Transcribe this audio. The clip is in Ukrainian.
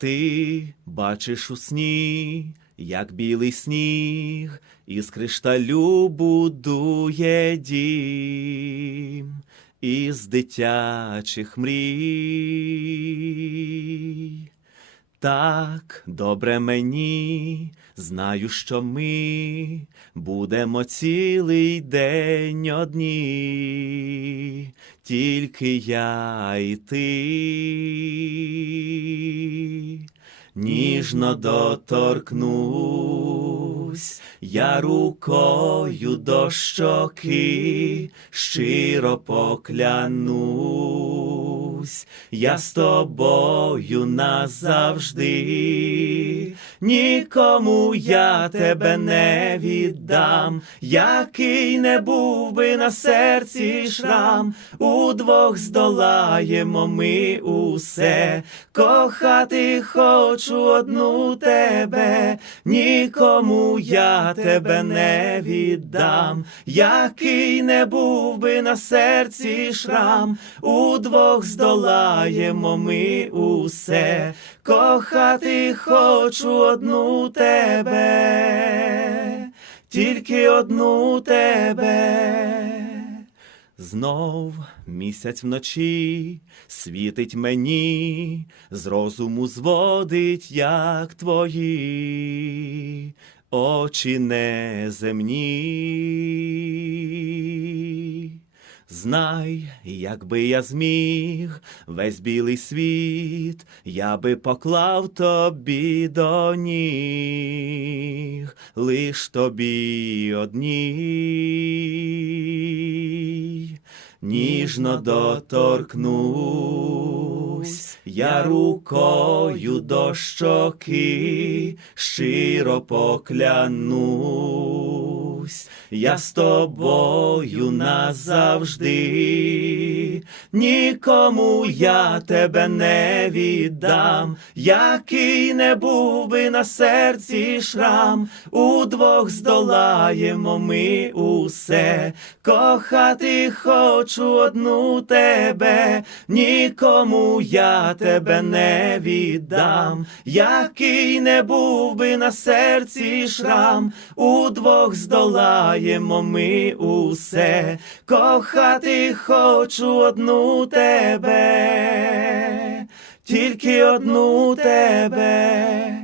Ти бачиш у сні, як білий сніг, із кришталю будує дім, із дитячих мрій. Так, добре мені, знаю, що ми будемо цілий день одні, тільки я і ти. Ніжно доторкнусь, я рукою до щоки, щиро поклянусь, я з тобою назавжди, нікому я тебе не віддам, який не був би на серці шрам, удвох здолаємо ми усе, кохати хочу одну тебе, нікому я тебе не віддам, який не був би на серці шрам, удвох здолаємо ми усе, кохати хочу одну тебе, тільки одну тебе. Знов місяць вночі світить мені, з розуму зводить, як твої очі неземні. Знай, якби я зміг весь білий світ, я би поклав тобі до ніг, лиш тобі одній. Ніжно доторкнусь, я рукою до щоки, щиро поклянусь, я з тобою назавжди, нікому я тебе не віддам, який не був би на серці шрам, удвох здолаємо ми усе, кохати хочу одну тебе, нікому я тебе не віддам, який не був би на серці шрам, удвох здолаємо ми усе, кохати хочу одну тебе, тільки одну тебе.